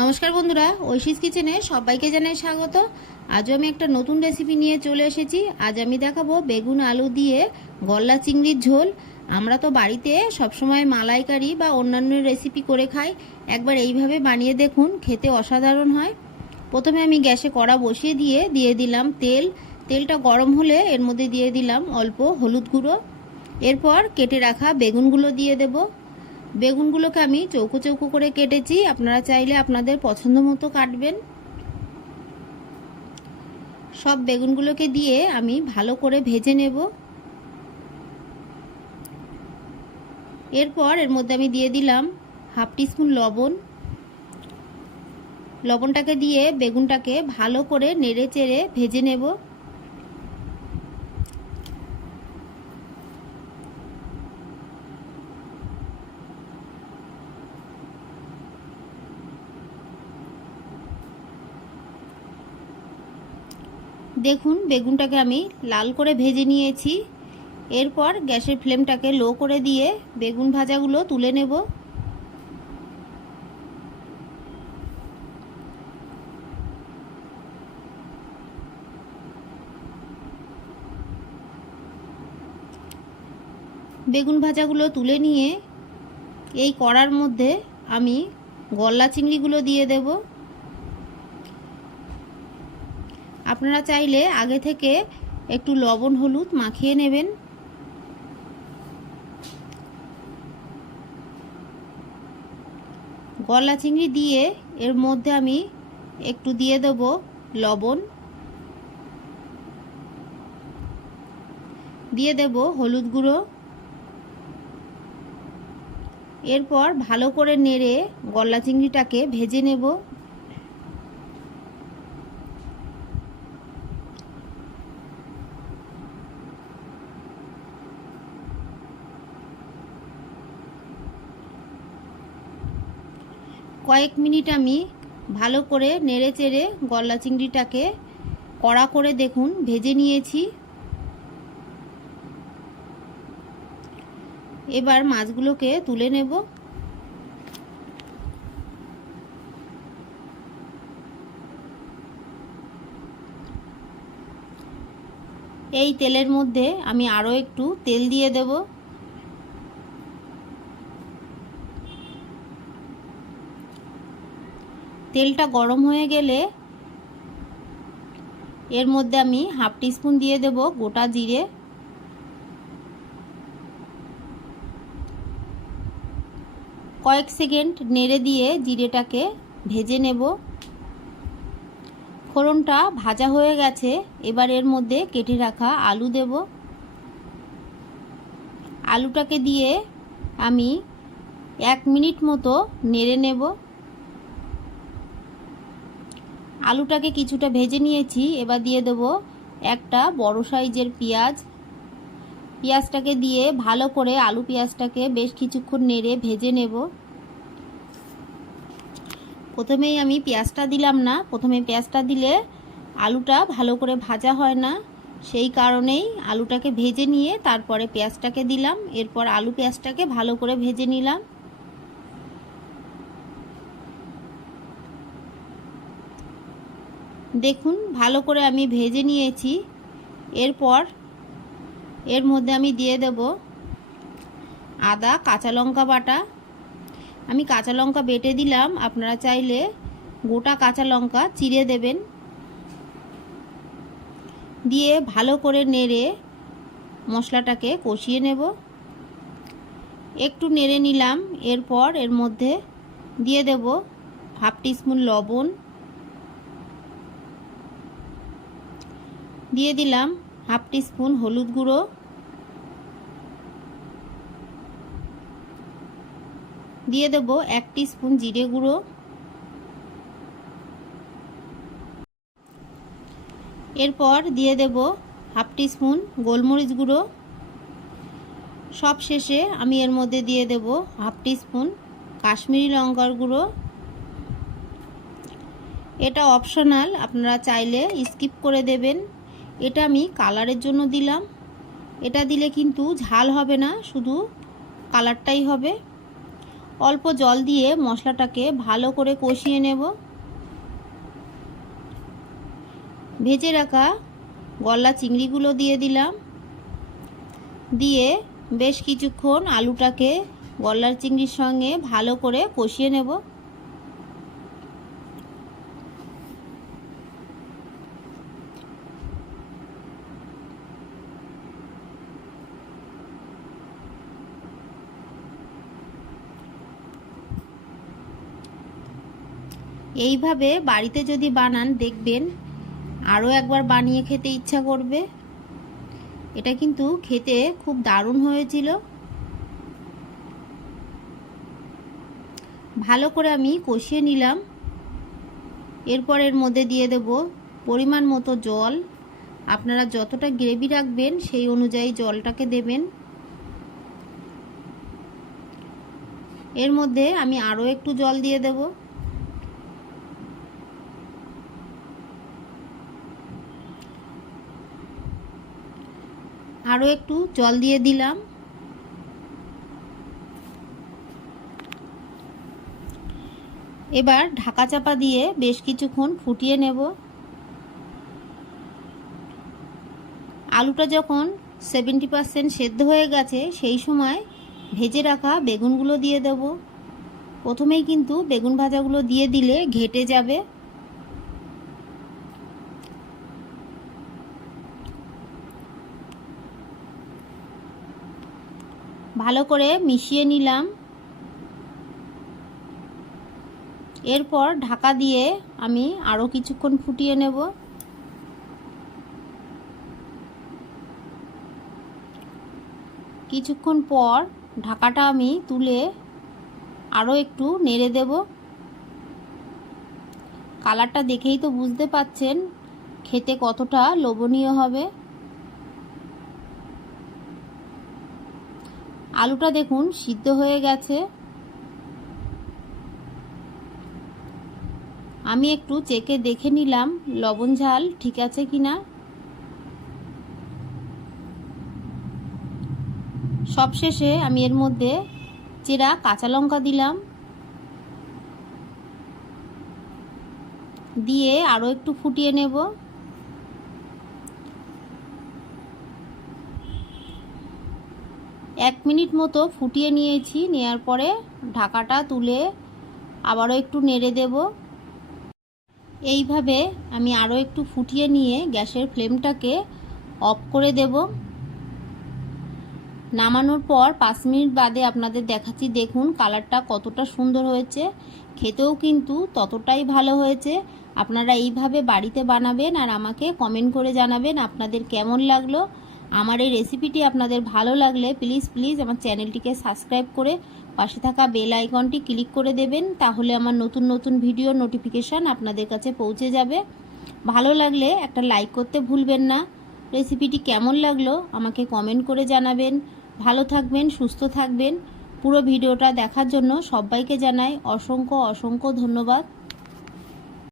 নমস্কার বন্ধুরা, ঐশীস কিচেনে সবাইকে জানাই স্বাগত। আজও আমি একটা নতুন রেসিপি নিয়ে চলে এসেছি। আজ আমি দেখাবো বেগুন আলু দিয়ে গলদা চিংড়ির ঝোল। আমরা তো বাড়িতে সবসময় মালাইকারি বা অন্যান্য রেসিপি করে খাই। একবার এইভাবে বানিয়ে দেখুন, খেতে অসাধারণ হয়। প্রথমে আমি গ্যাসে কড়া বসিয়ে দিয়ে দিলাম তেল। তেলটা গরম হলে এর মধ্যে দিয়ে দিলাম অল্প হলুদ গুঁড়ো। এরপর কেটে রাখা বেগুনগুলো দিয়ে দেব। বেগুনগুলোকে আমি চৌকো চৌকো করে কেটেছি, আপনারা চাইলে আপনাদের পছন্দ মতো কাটবেন। সব বেগুনগুলোকে দিয়ে আমি ভালো করে ভেজে নেব। এরপর এর মধ্যে আমি দিয়ে দিলাম হাফ টিস্পুন লবণ। লবণটাকে দিয়ে বেগুনটাকে ভালো করে নেড়ে চেড়ে ভেজে নেব। দেখুন বেগুনটাকে আমি লাল করে ভেজে নিয়েছি। এরপর গ্যাসের ফ্লেমটাকে লো করে দিয়ে বেগুন ভাজাগুলো তুলে নেব। বেগুন ভাজাগুলো তুলে নিয়ে এই কড়ার মধ্যে আমি গলদা চিংড়িগুলো দিয়ে দেব। আপনারা চাইলে আগে থেকে একটু লবণ হলুদ মাখিয়ে নেবেন। গলদা চিংড়ি দিয়ে এর মধ্যে আমি একটু দিয়ে দেব লবণ, দিয়ে দেব হলুদ গুঁড়ো। এরপর ভালো করে নেড়ে গলদা চিংড়িটাকে ভেজে নেব। কয়েক মিনিট আমি ভালো করে নেড়ে চেড়ে গলদা চিংড়িটাকে কড়া করে দেখুন ভেজে নিয়েছি। এবার মাছগুলোকে তুলে নেব। এই তেলের মধ্যে আমি আরও একটু তেল দিয়ে দেব। তেলটা গরম হয়ে গেলে এর মধ্যে আমি হাফ টিস্পুন দিয়ে দেব গোটা জিরে। কয়েক সেকেন্ড নেড়ে দিয়ে জিরেটাকে ভেজে নেব। ফোড়নটা ভাজা হয়ে গেছে। এবার এর মধ্যে কেটে রাখা আলু দেব। আলুটাকে দিয়ে আমি 1 মিনিট মতো নেড়ে নেব। আলুটাকে কিছুটা ভেজে নিয়েছি। এবার দিয়ে দেব একটা বড় সাইজের পেঁয়াজ। পেঁয়াজটাকে দিয়ে ভালো করে আলু পেঁয়াজটাকে বেশ কিছুক্ষণ নেড়ে ভেজে নেব। প্রথমেই আমি পেঁয়াজটা দিলাম না, প্রথমে পেঁয়াজটা দিলে আলুটা ভালো করে ভাজা হয় না, সেই কারণেই আলুটাকে ভেজে নিয়ে তারপরে পেঁয়াজটাকে দিলাম। এরপর আলু পেঁয়াজটাকে ভালো করে ভেজে নিলাম। দেখুন ভালো করে আমি ভেজে নিয়েছি। এরপর এর মধ্যে আমি দিয়ে দেব আদা কাঁচা লঙ্কা বাটা। আমি কাঁচা লঙ্কা বেটে দিলাম, আপনারা চাইলে গোটা কাঁচা লঙ্কা চিড়ে দেবেন। দিয়ে ভালো করে নেড়ে মশলাটাকে কষিয়ে নেব। একটু নেড়ে নিলাম। এরপর এর মধ্যে দিয়ে দেব হাফ টিস্পুন লবণ, দিয়ে দিলাম হাফ টিস্পুন হলুদ গুঁড়ো, দিয়ে দেব 1 টিস্পুন জিরে গুঁড়ো। এরপর দিয়ে দেব হাফ টিস্পুন গোলমরিচ গুঁড়ো। সব শেষে আমি এর মধ্যে দিয়ে দেব হাফ টিস্পুন কাশ্মীরি লঙ্কার গুঁড়ো। এটা অপশনাল, আপনারা চাইলে স্কিপ করে দেবেন। এটা আমি কালারের জন্য দিলাম। এটা দিলে কিন্তু ঝাল হবে না, শুধু কালারটাই হবে। অল্প জল দিয়ে মশলাটাকে ভালো করে কষিয়ে নেব। ভেজে রাখা গলদা চিংড়িগুলো দিয়ে দিলাম। দিয়ে বেশ কিছুক্ষণ আলুটাকে গলদার চিংড়ির সঙ্গে ভালো করে কষিয়ে নেব। এইভাবে বাড়িতে যদি বানান দেখবেন আরও একবার বানিয়ে খেতে ইচ্ছা করবে। এটা কিন্তু খেতে খুব দারুণ হয়েছিল। ভালো করে আমি কষিয়ে নিলাম। এরপর এর মধ্যে দিয়ে দেব পরিমাণ মতো জল। আপনারা যতটা গ্রেভি রাখবেন সেই অনুযায়ী জলটাকে দেবেন। এর মধ্যে আমি আরও একটু জল দিয়ে দেব। আরও একটু জল দিয়ে দিলাম। এবার ঢাকা চাপা দিয়ে বেশ কিছুক্ষণ ফুটিয়ে নেব। আলুটা যখন 70% সেদ্ধ হয়ে গেছে সেই সময় ভেজে রাখা বেগুনগুলো দিয়ে দেব। প্রথমেই কিন্তু বেগুন ভাজাগুলো দিয়ে দিলে ঘেটে যাবে। ভালো করে মিশিয়ে নিলাম। এরপর ঢাকা দিয়ে আমি আরও কিছুক্ষণ ফুটিয়ে নেব। কিছুক্ষণ পর ঢাকাটা আমি তুলে আরও একটু নেড়ে দেব। কালারটা দেখেই তো বুঝতে পাচ্ছেন খেতে কতটা লোভনীয় হবে। আলুটা দেখুন সিদ্ধ হয়ে গেছে। আমি একটু চেখে দেখে নিলাম লবণ ঝাল ঠিক আছে কিনা। সবশেষে আমি এর মধ্যে চেরা কাঁচা লঙ্কা দিলাম। দিয়ে আরও একটু ফুটিয়ে নেব। এক মিনিট মতো ফুটিয়ে নিয়েছি। নেওয়ার পরে ঢাকাটা তুলে আবারও একটু নেড়ে দেব। এইভাবে আমি আরও একটু ফুটিয়ে নিয়ে গ্যাসের ফ্লেমটাকে অফ করে দেব। নামানোর পর 5 মিনিট বাদে আপনাদের দেখাচ্ছি, দেখুন কালারটা কতটা সুন্দর হয়েছে। খেতেও কিন্তু ততটাই ভালো হয়েছে। আপনারা এইভাবে বাড়িতে বানাবেন আর আমাকে কমেন্ট করে জানাবেন আপনাদের কেমন লাগলো। আমার এই রেসিপিটি আপনাদের ভালো লাগলে প্লিজ আমার চ্যানেলটিকে সাবস্ক্রাইব করে পাশে থাকা বেল আইকনটি ক্লিক করে দেবেন। তাহলে আমার নতুন ভিডিও নোটিফিকেশান আপনাদের কাছে পৌঁছে যাবে। ভালো লাগলে একটা লাইক করতে ভুলবেন না। রেসিপিটি কেমন লাগলো আমাকে কমেন্ট করে জানাবেন। ভালো থাকবেন, সুস্থ থাকবেন। পুরো ভিডিওটা দেখার জন্য সবাইকে জানাই অসংখ্য ধন্যবাদ।